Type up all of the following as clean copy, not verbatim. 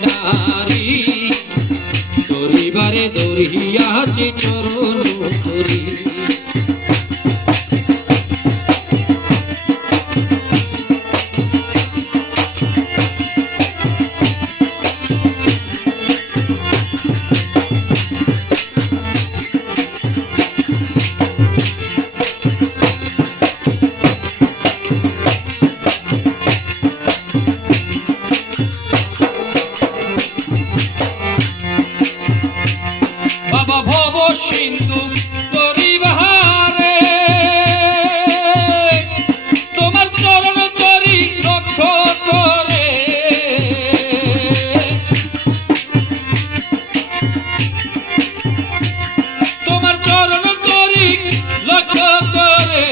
ভান্ডারি দরিবারে দরিয়াছি চরণ করি বাবা ভব সিন্ধু তরিবারে তোমার চরণ তরি লক্ষ্য করে তোমার চরণ তরি লক্ষ্য করে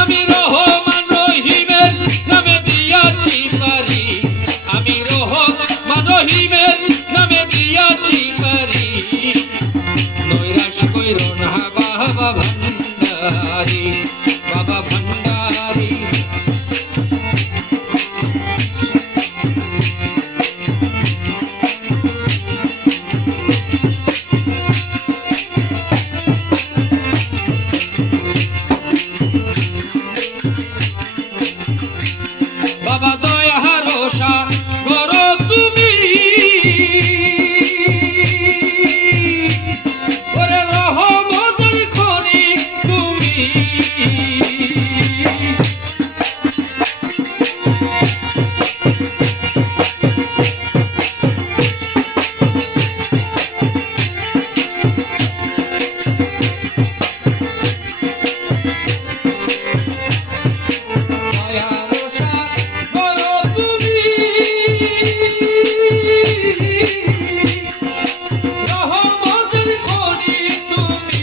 আমি রহমান রহিমের নামে দিয়াছি পারি আমি রহমান রহিমের নামে দিয়াছি পারি নৈরাশ কইর না বাবা ভান্ডারি বাবা ভান্ডারি বাবা দয়া রোষা করো তুমি ওরে রহমতের খনি তুমি দয়া রোষা করো তুমি রহমতের খনি তুমি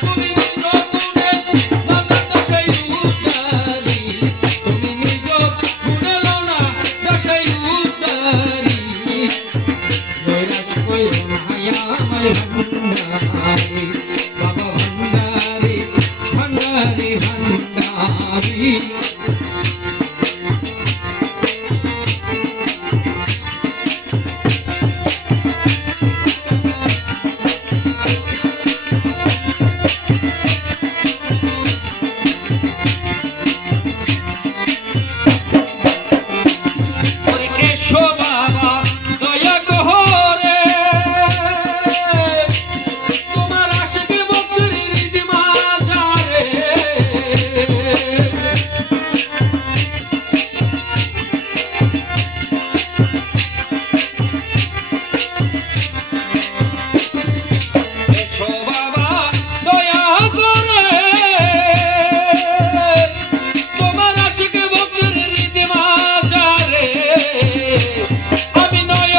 তুমি নিজ গুণে নানা দশাই উদ্ধারি তুমি নিজ গুণে নানা দশাই উদ্ধারি নৈরাশ কইর না আমায় ভান্ডারি বাবা ভান্ডারি ভান্ডারি ভান্ডারি এসো বাবা দয়া করে তোমার আশিকে বকরির দিমা যারে এসো বাবা দয়া করে তোমার আশিকে বকরির দিমা যারে আমি নয়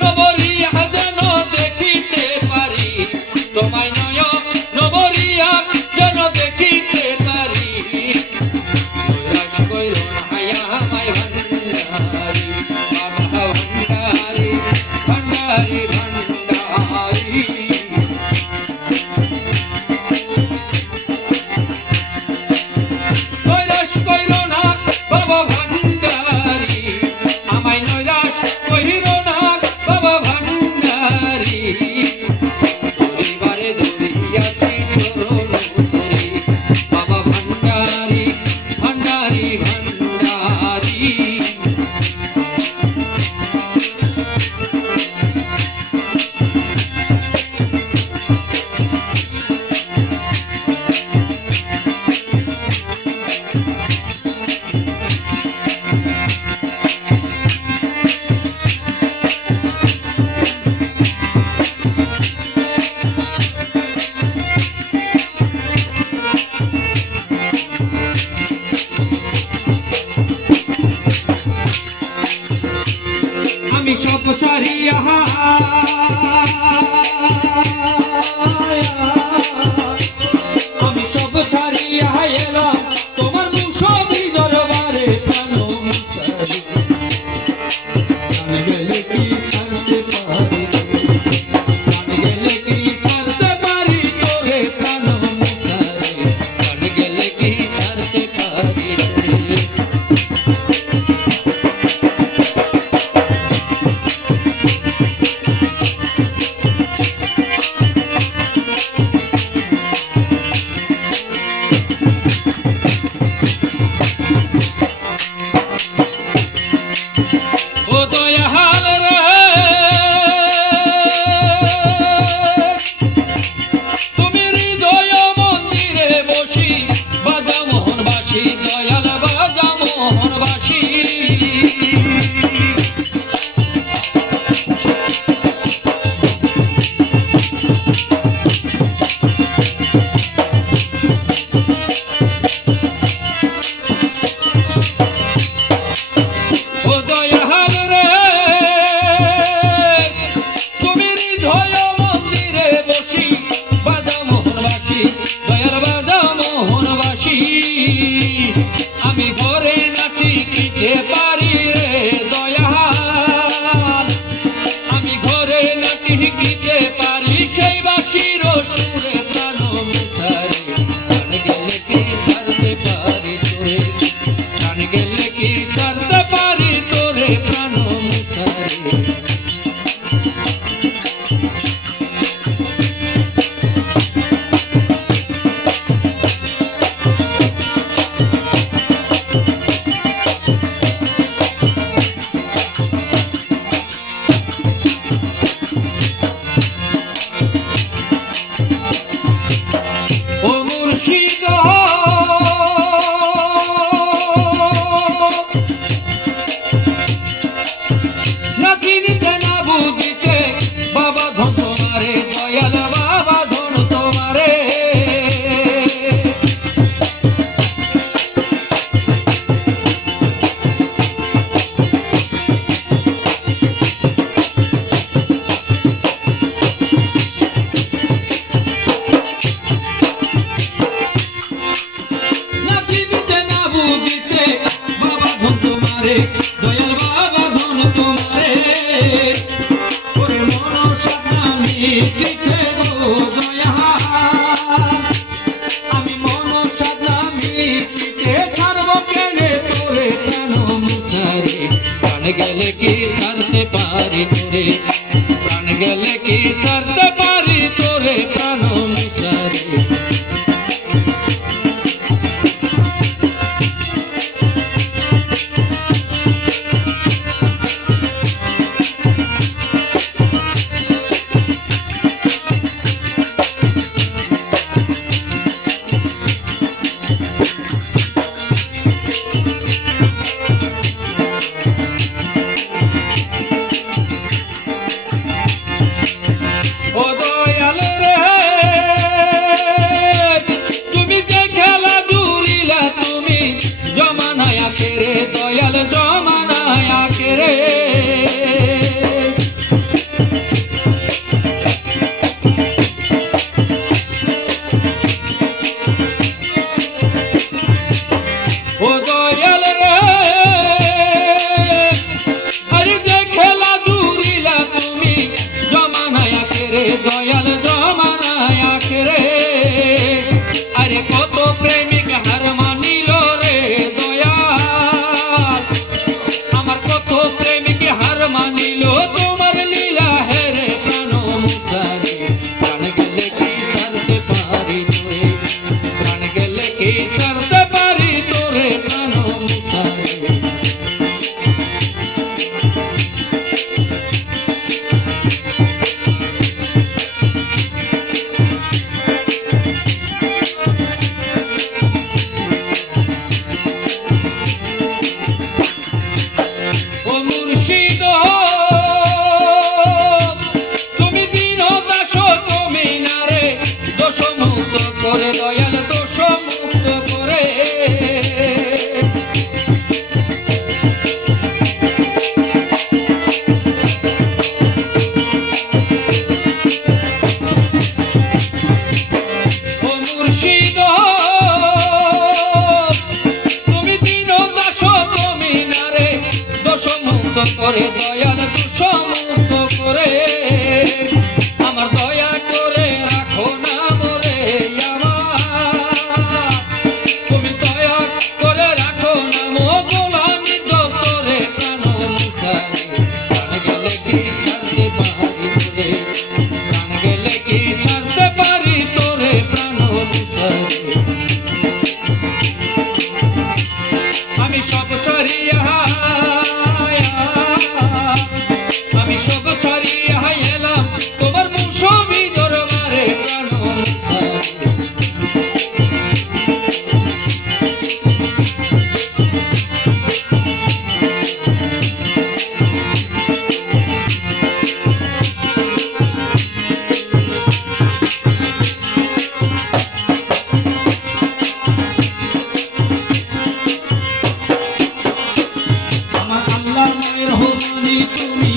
নবরিয়া যেন দেখিতে পারি তোমায় নয় নবরিয়া যেন দেখিতে পারি নৈরাশ কইর না আমায় ভান্ডারি বাবা ভান্ডারি ভান্ডারি ভান্ডারি নৈরাশ কইর না বাবা ভান্ডারি আমায় নৈরাশ কইর না বাবা ভান্ডারি দরিবারে দরিয়াছি চরণ করি বাবা ভান্ডারি ভান্ডারি ভান্ডারি আমি সব সারিয়া আমি সব সারিয়া এলাম তোমার মুসবি দরবারে প্রাণ মুসারি আমি গেলে কি ছাড়তে পারি আমি গেলে কি ছাড়তে পারি তোরে প্রাণ মুসারি আমি গেলে কি ছাড়তে পারি ও দয়াল রে তুমি হৃদয় মন্দিরে বসি বাজা মোহনবাসী দয়াল বাজা মোহনবাসী ও দয়াল রে তুমি হৃদয় মন্দিরে বসি বাজা মোহনবাসী দয়াল বাজা মোহনবাসী আমি ঘরে নাচি কিতে পারি রে দয়াল আমি ঘরে নাচি কিতে পারি সেই বাসির সুরে প্রাণ মুখারে প্রাণ গেলে কি সারতে পারি তোরে প্রাণ গেলে কি সারতে পারি তোরে প্রাণ মুখারে ও মুর্শিদ না চিনিতে না বুঝিতে বাবা ধন তোমারে দয়াল বাবা ধন তোমারে না চিনিতে না বুঝিতে বাবা ধন তোমারে দয়াল বাবা ধন তোমারে ওরে মন সাধনা মিটিতে গো দয়াল আমি মন সাধনা মিটিতে ছাড়ব কেনে তোরে প্রাণ মুখারে প্রাণ গেলে কি ছাড়তে পারি তোরে প্রাণ গেলে কি ছাড়তে পারি তোরে প্রাণ মুখারে ও দয়াল রে তুমি যে খেলা জুড়িলা তুমি জমানায় আখেরে দয়াল জমানায় আখেরে ও দয়াল রে আরে যে খেলা জুড়িলা তুমি জমানায় আখেরে দয়াল জমানায় আখেরে আরে কত প্রেমিক হার মানিল রে দয়াল আমার কত প্রেমিক হার মানিল তোমার লীলা হেরে প্রাণ মুখারে প্রাণ গেলে কি সারতে পারি তোরে প্রাণ গেলে কি সারতে পারি তোরে প্রাণ মুখারে ও মুর্শিদ তুমি দিন দাস তুমি নারে দোষ মুক্ত করে দয়াল দোষ মুক্ত করে ও মুর্শিদ তুমি দিন দাস তুমি নারে দোষ মুক্ত করে দয়াল দোষ মুক্ত করে আমার দয়া করে রাখো না মোরে আমার তুমি দয়া করে রাখো না মো গোলামি দপ্তরে প্রাণ মুখারে প্রাণ গেলে কি ছাড়তে পারি তোরে প্রাণ গেলে কি ছাড়তে পারি তোরে প্রাণ মুখারে আমি সব ছাড়িয়া মায়ের হবনি তুমি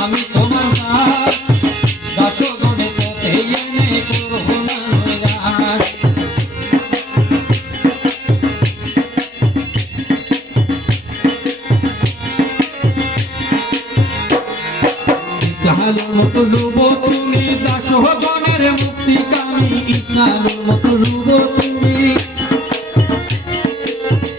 আমি তোমার দাস দাসগণে পথে এনে করবো না নৈরাশ ইসলামের মতলুব তুমি দাসগণের মুক্তিকামী ইসলামের মতলুব তুমি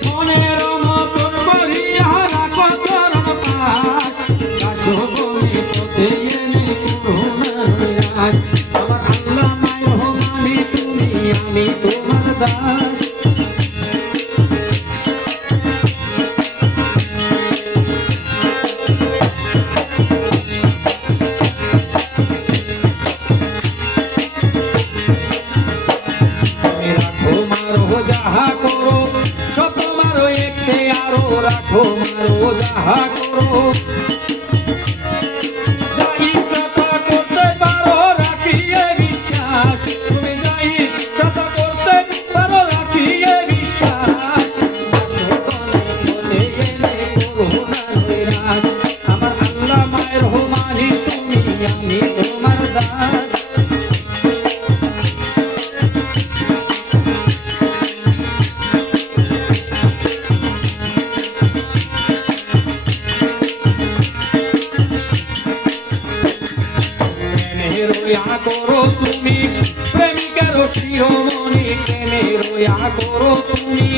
মনের মতন করিয়া রাখো চরণ পাশ দাসগণে পথে এনে করুণা নৈরাশ আমার আল্লাহ মায়ের হমানি তুমি আমি তোমার দাস যাহা করো সব তোমারও একটে আরো রাখো মারো যাহা করো যা ইচ্ছা তা করতে পারো রাখিয়ে বিশ্বাস তুমি যা ইচ্ছা তা করতে পারো রাখিয়ে বিশ্বাস বলে গেলে করুণা নৈরাশ আমার আল্লাহ মায়ের হোমানি তুমি আমি তোমার দাস রোয়া করো তুমি প্রেমিকার শিরোমণি প্রেমে রোয়া করো তুমি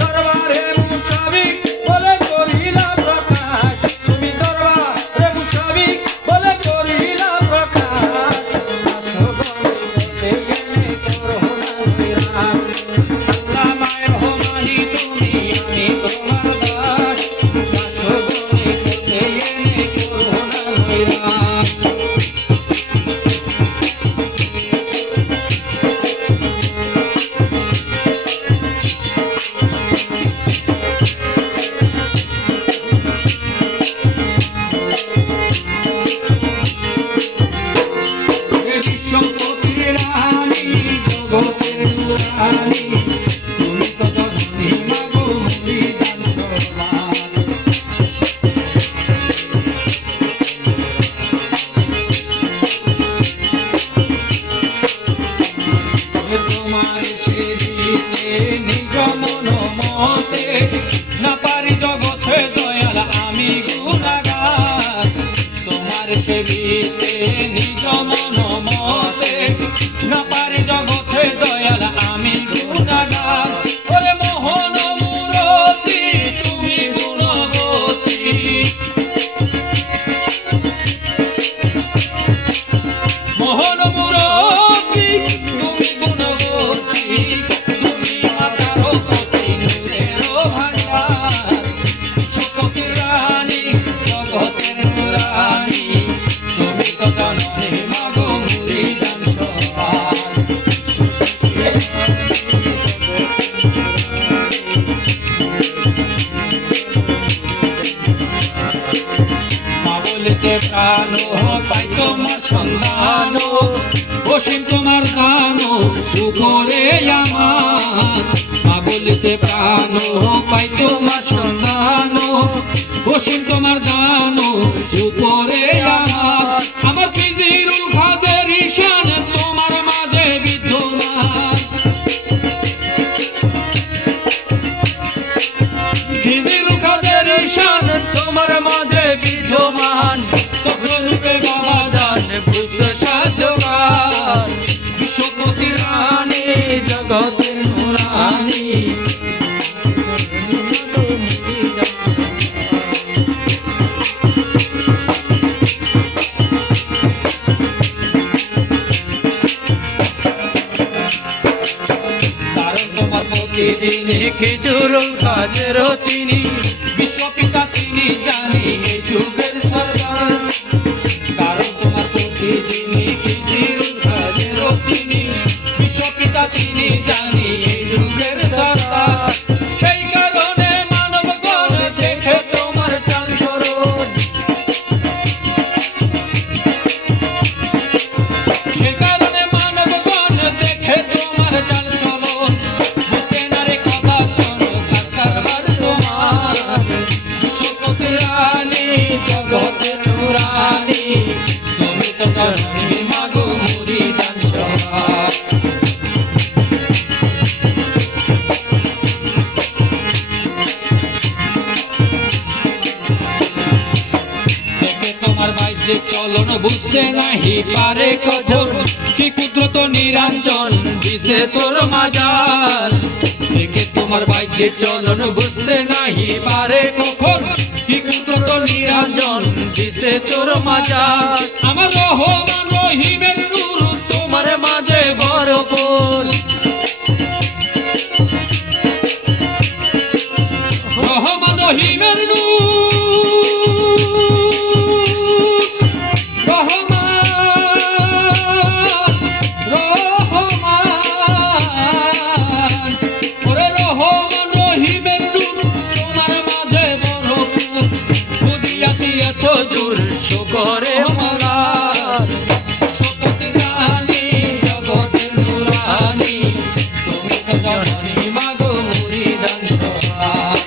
দরবারে মুসাবিক বলে করিলা প্রকাশ তুমি দরবারে মুসাবিক বলে করিলা প্রকাশ আল্লাহ মায়ের হোমানি তুমি আমি তোমার দাস দাসগণে পথে এনে করুণা নৈরাশ বিশ্বপতির রানী জগতের রানী তুমি তো জননী মাগো মুরি দান তোমার সেবিতে নিজ মন মতে না পারি জগতে দয়াল আমি গুণাগার তোমার সেবিতে নিজ মন মতে না পারি জগতে দয়াল আমি গুণাগার ওরে মোহন মূরতি তুমি গুণবতী মোহন মূরতি তুমি গুণবতী তুমি মাতারো পতি নূরেরও ভাণ্ডার বিশ্বপতির রানী জগতের রানী তুমি তো জননী মাগো মুরি দান সবার মা বলিতে প্রাণ পাই তোমার সন্ধান অসীম তোমার দান সুকরে আমার মা বলিতে প্রাণ পাই তোমার সন্ধান অসীম তোমার দান সুকরে আমার আমার ফিজিরুল কাদের ঈশান তোমার মাঝে বিদ্যমান ফিজিরুল কাদের ঈশান তোমার মাঝে বিদ্যমান তখনরূপে বাবা দান বুঝতে সাধ্যবান বিশ্বপতির রানী জগতের রানী কারণ তোমার প্রতিদিন খেজুরুল কাদের তিনি বিশ্বপিতা তিনি জানি এই যুগের সরদার কারণ তোমার প্রতিদিন খেজুরুল কাদের তিনি বিশ্বপিতা তিনি জানি এই যুগের সরদার সেই কারণে মানবগণ দেখে তোমার চাল চরণ সেই কারণে মানবগণ দেখে তোমার চাল চরণ বুঝতে না রে কথা শোনো কারবার তোমার রানী জগতের রানী তুমি তো জননী মাগো মুরি দান সহায় তোমার বাইরে চলন বুঝতে নাহি পারে কজন কি কুদরত নিরঞ্জন দিছে তোর মাজার দেখে তোমার বাইরে চলন বুঝতে নাহি পারে কখন কি কুদরত নিরঞ্জন দিছে তোর মাজার আমার রহমান রহিমের নূর তোমার মাঝে ভরপুর রহমান রহিমের নূর করে মলার রানী জগতের রানী তুমি তো জননী মাগো মুরি দান সহায়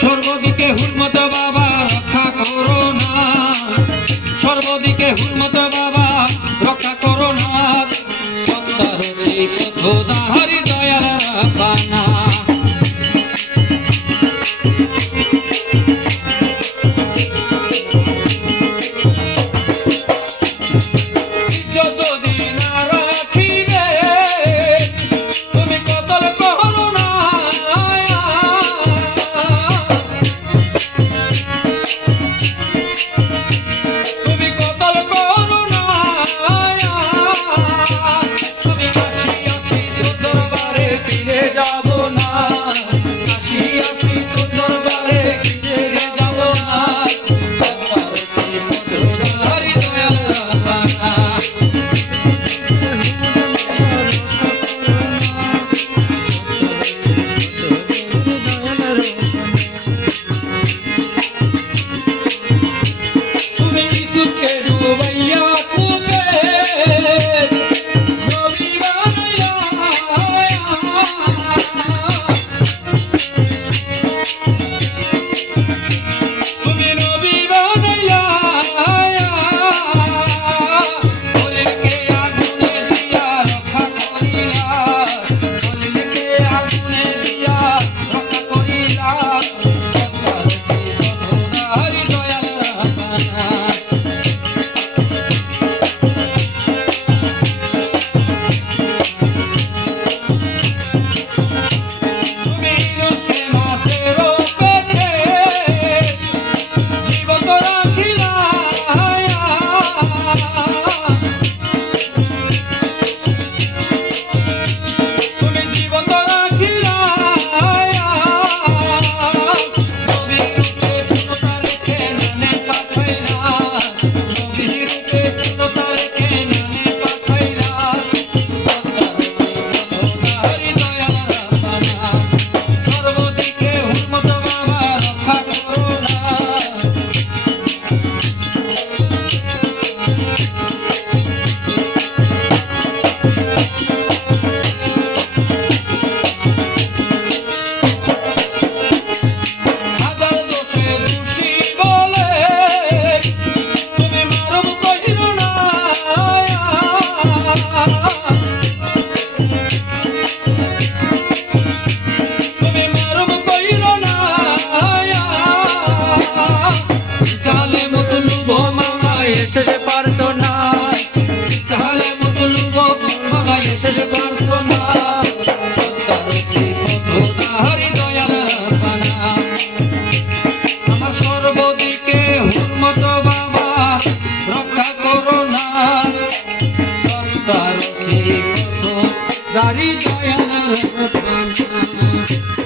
সর্বদিকে হুরমত বাবা রক্ষা করো না সর্বদিকে হুরমত বাবা রক্ষা করো না সত্তার পথধারী দয়ার রাব্বানা এসে পারতো না তাহলে মতলব বাবা এসে পারতো না সত্তারসি পথধারী দয়াল রাব্বানা আমার সর্বদিকে হুরমত বাবা রক্ষা করো না সত্তারসি পথধারী দয়াল রাব্বানা।